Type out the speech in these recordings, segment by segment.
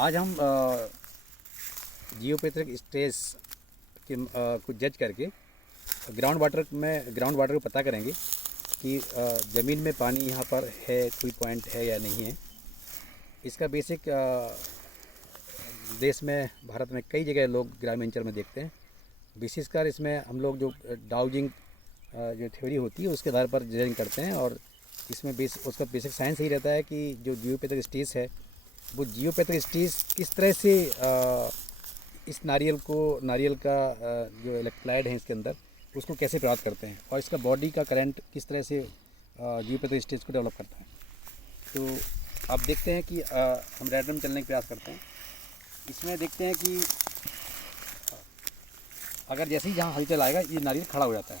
आज हम geopathic stage के को जज करके ग्राउंड वाटर को पता करेंगे कि ज़मीन में पानी यहाँ पर है, कोई पॉइंट है या नहीं है। इसका बेसिक देश में, भारत में कई जगह लोग ग्रामीण अंचल में देखते हैं। विशेषकर इसमें हम लोग जो डाउजिंग जो थ्योरी होती है उसके आधार पर जजिंग करते हैं, और इसमें उसका बेसिक साइंस यही रहता है कि जो जियोपैथिक स्टेज है वो जियोपैथिक स्टेज किस तरह से इस नारियल का जो इलेक्ट्रोलाइट है इसके अंदर उसको कैसे प्राप्त करते हैं, और इसका बॉडी का करंट किस तरह से जियोपैथिक स्टेज को डेवलप करता है। तो आप देखते हैं कि हम रैंडम चलने का प्रयास करते हैं। इसमें देखते हैं कि अगर जैसे ही जहाँ हलचल आएगा ये नारियल खड़ा हो जाता है।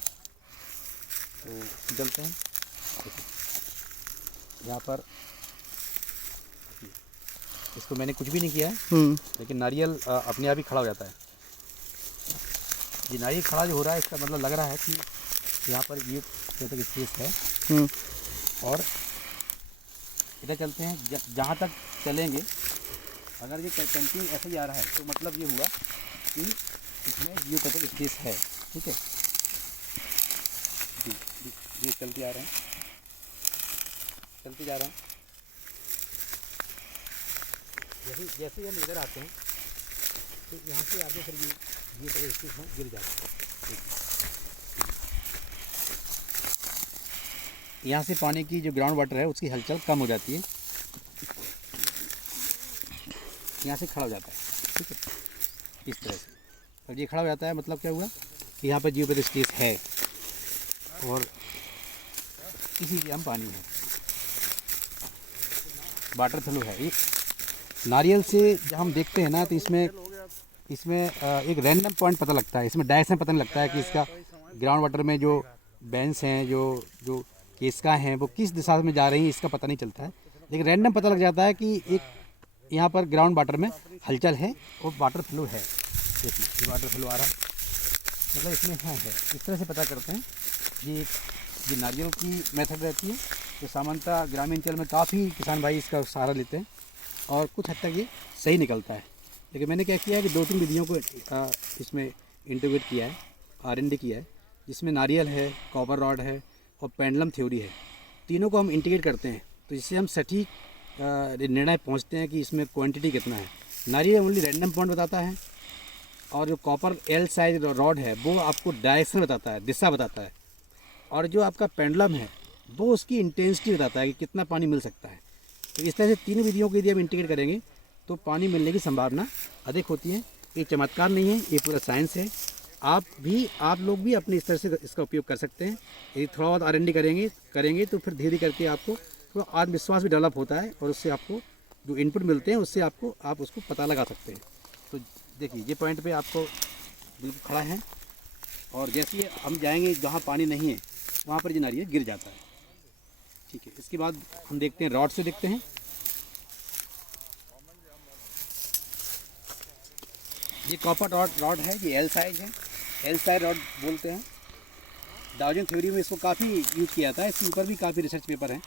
तो चलते हैं, यहाँ पर इसको मैंने कुछ भी नहीं किया है, लेकिन नारियल अपने आप ही खड़ा हो जाता है। ये नारियल खड़ा जो हो रहा है इसका मतलब लग रहा है कि यहाँ पर ये जियोपैथिक स्पेस है। और इधर चलते हैं, जहाँ तक चलेंगे अगर ये कंटिन्यू ऐसे जा रहा है तो मतलब ये हुआ कि इसमें जियोपैथिक स्पेस है। ठीक है जी, ये चलते आ रहे हैं, चलते जा रहे हैं। जैसे हम इधर आते हैं तो यहाँ से आगे फिर ये स्टेज में गिर जाता है। यहाँ से पानी की जो ग्राउंड वाटर है उसकी हलचल कम हो जाती है, यहाँ से खड़ा हो जाता है। ठीक है, इस तरह से अब ये खड़ा हो जाता है, मतलब क्या हुआ कि यहाँ पर जियोपैथिक स्टेज है और इसीलिए हम पानी है, वाटर फ्लो है। ये नारियल से जब हम देखते हैं ना तो इसमें एक रैंडम पॉइंट पता लगता है, इसमें डायरेक्शन पता नहीं लगता है कि इसका ग्राउंड वाटर में जो बेंस हैं, जो केसका हैं, वो किस दिशा में जा रही हैं इसका पता नहीं चलता है। लेकिन रैंडम पता लग जाता है कि एक यहाँ पर ग्राउंड वाटर में हलचल है और वाटर फ्लो है। देखिए वाटर फ्लो आ रहा है, मतलब इसमें है। इस तरह से पता करते हैं। ये नारियल की मेथड रहती है, तो सामान्यतः ग्रामीण अंचल में काफ़ी किसान भाई इसका सहारा लेते हैं और कुछ हद तक ये सही निकलता है। लेकिन मैंने क्या किया है कि 2-3 विधियों को इसमें इंटीग्रेट किया है, R&D किया है, जिसमें नारियल है, कॉपर रॉड है और पेंडुलम थ्योरी है। तीनों को हम इंटीग्रेट करते हैं तो जिससे हम सटीक निर्णय पहुंचते हैं कि इसमें क्वांटिटी कितना है। नारियल ओनली रैंडम पॉइंट बताता है, और जो कॉपर L साइज रॉड है वो आपको डायरेक्शन बताता है, दिशा बताता है, और जो आपका पेंडुलम है वो उसकी इंटेंसिटी बताता है कि कितना पानी मिल सकता है। तो इस तरह से 3 विधियों को यदि हम इंटीग्रेट करेंगे तो पानी मिलने की संभावना अधिक होती है। ये चमत्कार नहीं है, ये पूरा साइंस है। आप लोग भी अपने इस तरह से इसका उपयोग कर सकते हैं। यदि थोड़ा बहुत R&D करेंगे तो फिर धीरे करके आपको थोड़ा आत्मविश्वास भी डेवलप होता है, और उससे आपको जो इनपुट मिलते हैं उससे आप उसको पता लगा सकते हैं। तो देखिए ये पॉइंट पे आपको बिल्कुल खड़ा है, और जैसे ही हम जाएंगे जहाँ पानी नहीं है वहाँ पर ये नारियल गिर जाता है। ठीक है, इसके बाद हम देखते हैं रॉड से देखते हैं। ये कॉपर रॉड है, ये L साइज है, L साइज रॉड बोलते हैं। डाउजिंग थ्योरी में इसको काफ़ी यूज़ किया था, इसके ऊपर भी काफ़ी रिसर्च पेपर हैं,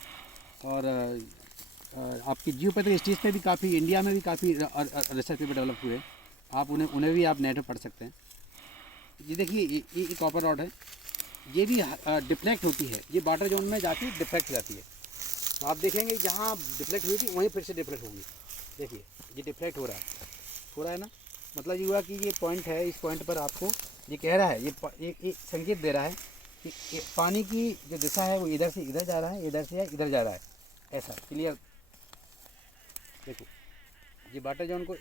और आपकी जियोपैथिक स्टेज पे भी काफ़ी, इंडिया में भी काफ़ी रिसर्च पेपर डेवलप हुए। आप उन्हें भी आप नेट पर पढ़ सकते हैं। ये देखिए ये कॉपर रॉड है, ये भी डिफ्लेक्ट होती है, ये वाटर जोन में जाके डिफ्लेक्ट हो जाती है। तो आप देखेंगे जहाँ डिफ्लेक्ट हुई थी वहीं फिर से डिफ्लेक्ट होगी। देखिए ये डिफ्लेक्ट हो रहा है ना, मतलब ये हुआ कि ये पॉइंट है, इस पॉइंट पर आपको ये कह रहा है, ये संकेत दे रहा है कि पानी की जो दिशा है वो इधर से इधर जा रहा है, इधर से इधर जा रहा है, ऐसा क्लियर। देखो ये वाटर जोन को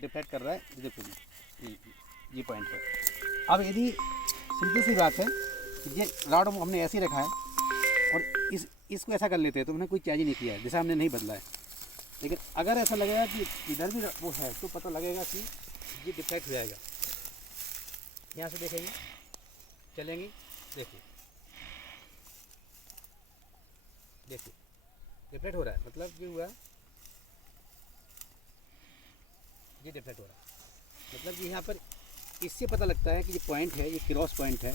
डिफ्लेक्ट कर रहा है, देखो ये पॉइंट पर। अब यदि सिंपल सी बात है कि ये रॉड हमने ऐसे ही रखा है और इसको ऐसा कर लेते हैं तो हमने कोई चेंज नहीं किया है, दिशा हमने नहीं बदला है। लेकिन अगर ऐसा लगेगा कि इधर भी वो है तो पता लगेगा कि ये डिफ्लेक्ट हो जाएगा। यहाँ से देखेंगे, चलेंगे, देखिए डिफ्लेक्ट हो रहा है, मतलब ये हुआ, ये डिफ्लेक्ट हो रहा है, मतलब ये यहाँ पर इससे पता लगता है कि ये पॉइंट है, ये क्रॉस पॉइंट है।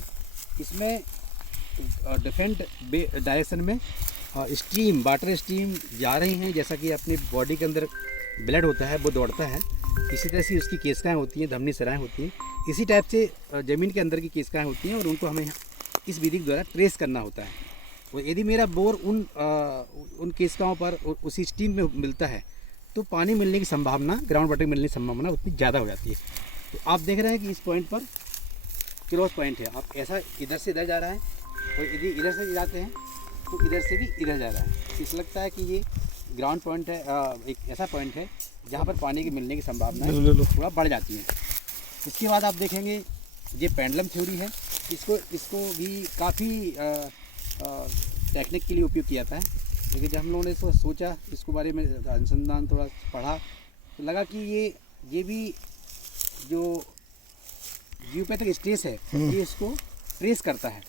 इसमें डिफरेंट डायरेक्शन में वाटर स्ट्रीम जा रही हैं, जैसा कि अपनी बॉडी के अंदर ब्लड होता है वो दौड़ता है, इसी तरह से उसकी केशिकाएँ होती हैं, धमनी सराएँ होती हैं, इसी टाइप से ज़मीन के अंदर की केशिकाएँ होती हैं और उनको हमें इस विधि के द्वारा ट्रेस करना होता है। और यदि मेरा बोर उन केशिकाओं पर उसी स्टीम में मिलता है तो पानी मिलने की संभावना, ग्राउंड वाटर मिलने की संभावना उतनी ज़्यादा हो जाती है। तो आप देख रहे हैं कि इस पॉइंट पर क्रॉस पॉइंट है, आप ऐसा इधर से इधर जा रहा है और यदि इधर से जाते हैं तो इधर से भी इधर जा रहा है। तो इससे लगता है कि ये ग्राउंड पॉइंट है, एक ऐसा पॉइंट है जहाँ पर पानी की मिलने की संभावना थोड़ा बढ़ जाती है। इसके बाद आप देखेंगे ये पेंडुलम थ्योरी है, इसको भी काफ़ी टेक्निक के लिए उपयोग किया जाता है। लेकिन जब हम लोगों ने इसको सोचा, इसके बारे में अनुसंधान थोड़ा पढ़ा तो लगा कि ये भी जो जियोपैथिक स्ट्रेस है ये इसको ट्रेस करता है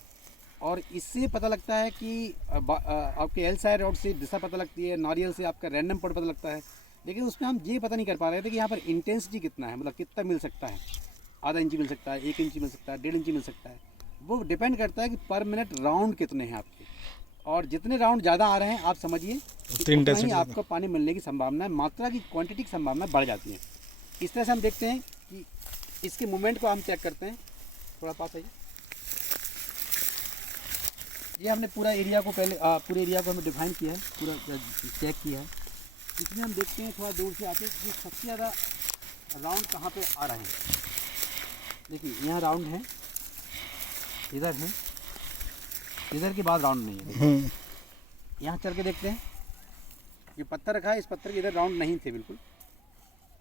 और इससे पता लगता है कि आपके एल साइड रोड से दिशा पता लगती है, नारियल से आपका रैंडम पॉइंट पता लगता है। लेकिन उसमें हम ये पता नहीं कर पा रहे थे कि यहाँ पर इंटेंसिटी कितना है, मतलब कितना मिल सकता है, आधा इंची मिल सकता है, 1 इंची मिल सकता है, 1.5 इंची मिल सकता है। वो डिपेंड करता है कि पर मिनट राउंड कितने हैं आपके, और जितने राउंड ज़्यादा आ रहे हैं आप समझिए उतना ही आपको पानी मिलने की संभावना है, मात्रा की क्वांटिटी की संभावना बढ़ जाती है। इस तरह से हम देखते हैं कि इसके मूवमेंट को हम चेक करते हैं। थोड़ा पास आइए। ये हमने पूरा एरिया को पहले पूरे एरिया को हमने डिफाइन किया है, पूरा चेक किया है। इसमें हम देखते हैं थोड़ा दूर से आके कि सबसे ज़्यादा राउंड कहाँ पे आ रहे हैं। देखिए यहाँ राउंड है, इधर है, इधर के बाद राउंड नहीं है। यहाँ चल के देखते हैं, ये पत्थर रखा है, इस पत्थर के इधर राउंड नहीं थे बिल्कुल।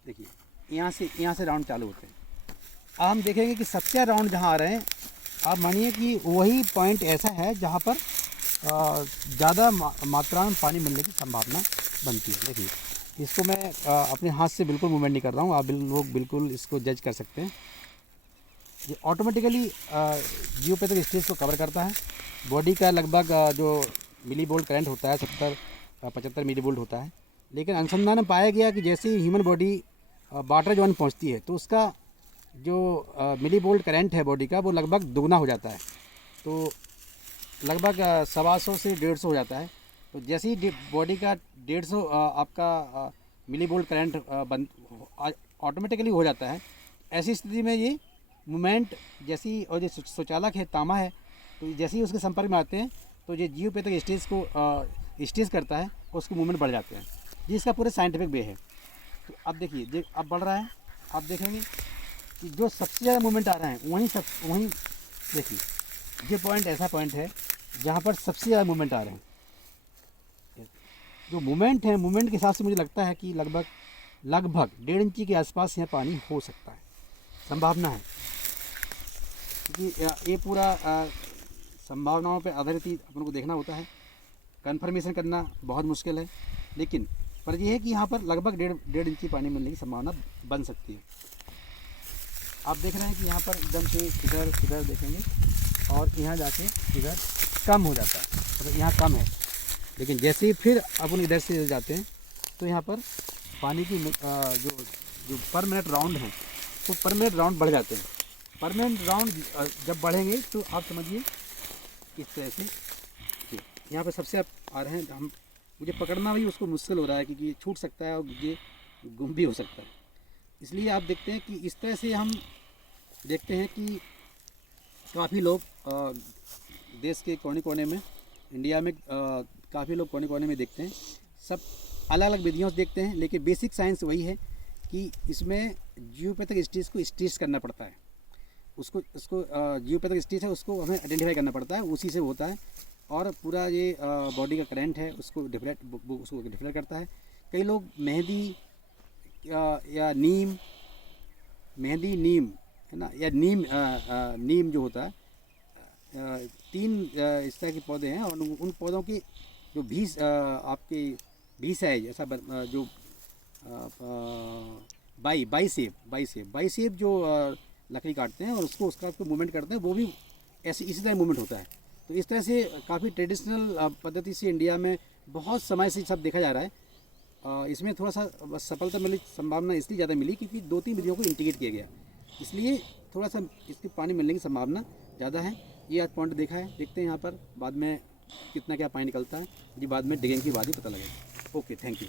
देखिए यहाँ से राउंड चालू होते हैं। अब हम देखेंगे कि सबसे ज़्यादा राउंड जहाँ आ रहे हैं, आप मानिए कि वही पॉइंट ऐसा है जहाँ पर ज़्यादा मात्रा में पानी मिलने की संभावना बनती है। देखिए इसको मैं अपने हाथ से बिल्कुल मूवमेंट नहीं कर रहा हूँ, आप लोग बिल्कुल इसको जज कर सकते हैं। ये ऑटोमेटिकली जियोपैथिक स्ट्रेस को कवर करता है। बॉडी का लगभग जो मिली वोल्ट करंट होता है 70-75 मिली वोल्ट होता है। लेकिन अनुसंधान में पाया गया कि जैसे ही ह्यूमन बॉडी वाटर जोन पहुंचती है तो उसका जो मिली वोल्ट करंट है बॉडी का वो लगभग दुगना हो जाता है, तो लगभग 125 से 150 हो जाता है। तो जैसे ही बॉडी का 150 आपका मिली वोल्ट करंट ऑटोमेटिकली हो जाता है, ऐसी स्थिति में ये मूवमेंट जैसी, और जो सुचालक है तांबा है, तो जैसे ही उसके संपर्क में आते हैं तो ये जियोपैथिक स्ट्रेस को स्ट्रेस करता है, उसके मूवमेंट बढ़ जाते हैं। ये इसका पूरे साइंटिफिक वे है। तो अब देखिए अब बढ़ रहा है, आप देखेंगे कि जो सबसे ज़्यादा मूवमेंट आ रहा है वहीं देखिए ये पॉइंट ऐसा पॉइंट है जहाँ पर सबसे ज़्यादा मूवमेंट आ रहे हैं। जो मूवमेंट है, मूवमेंट के हिसाब से मुझे लगता है कि लगभग 1.5 इंची के आसपास यहाँ पानी हो सकता है, संभावना है। क्योंकि ये पूरा संभावनाओं पे आधारित ही अपन को देखना होता है, कन्फर्मेशन करना बहुत मुश्किल है। लेकिन पर यह है कि यहाँ पर लगभग 1.5 इंची पानी मिलने की संभावना बन सकती है। आप देख रहे हैं कि यहाँ पर एकदम से इधर देखेंगे और यहाँ जाके इधर कम हो जाता है, मतलब यहाँ कम है। लेकिन जैसे ही फिर अपन इधर से जाते हैं तो यहाँ पर पानी की जो पर मिनट राउंड हैं तो पर मिनट राउंड बढ़ जाते हैं। पर मिनट राउंड जब बढ़ेंगे तो आप समझिए इस तरह से यहाँ पर सबसे आ रहे हैं। मुझे पकड़ना भी उसको मुश्किल हो रहा है क्योंकि ये छूट सकता है और ये गुम भी हो सकता है। इसलिए आप देखते हैं कि इस तरह से हम देखते हैं कि काफ़ी लोग देश के कोने कोने में, इंडिया में काफ़ी लोग कोने कोने में देखते हैं, सब अलग अलग विधियों से देखते हैं। लेकिन बेसिक साइंस वही है कि इसमें जियोपैथिक स्ट्रेस को स्ट्रेस करना पड़ता है, उसको जियोपैथिक स्ट्रेस है उसको हमें आइडेंटिफाई करना पड़ता है, उसी से होता है। और पूरा ये बॉडी का करंट है उसको डिफरेंट करता है। कई लोग मेहंदी या नीम है ना, या नीम जो होता है, 3 इस तरह के पौधे हैं और उन पौधों की जो आपके बीस है, जैसा जो बाई सेब जो लकड़ी काटते हैं और उसका मूवमेंट करते हैं, वो भी इसी तरह मूवमेंट होता है। तो इस तरह से काफ़ी ट्रेडिशनल पद्धति से इंडिया में बहुत समय से सब देखा जा रहा है। इसमें थोड़ा सा सफलता मिली, संभावना इसलिए ज़्यादा मिली क्योंकि 2-3 विधियों को इंटीग्रेट किया गया, इसलिए थोड़ा सा इसकी पानी मिलने की संभावना ज़्यादा है। ये आज पॉइंट देखा है, देखते हैं यहाँ पर बाद में कितना क्या पानी निकलता है जी, बाद में डिगेंगे के बाद ही पता लगेगा। Okay, thank you.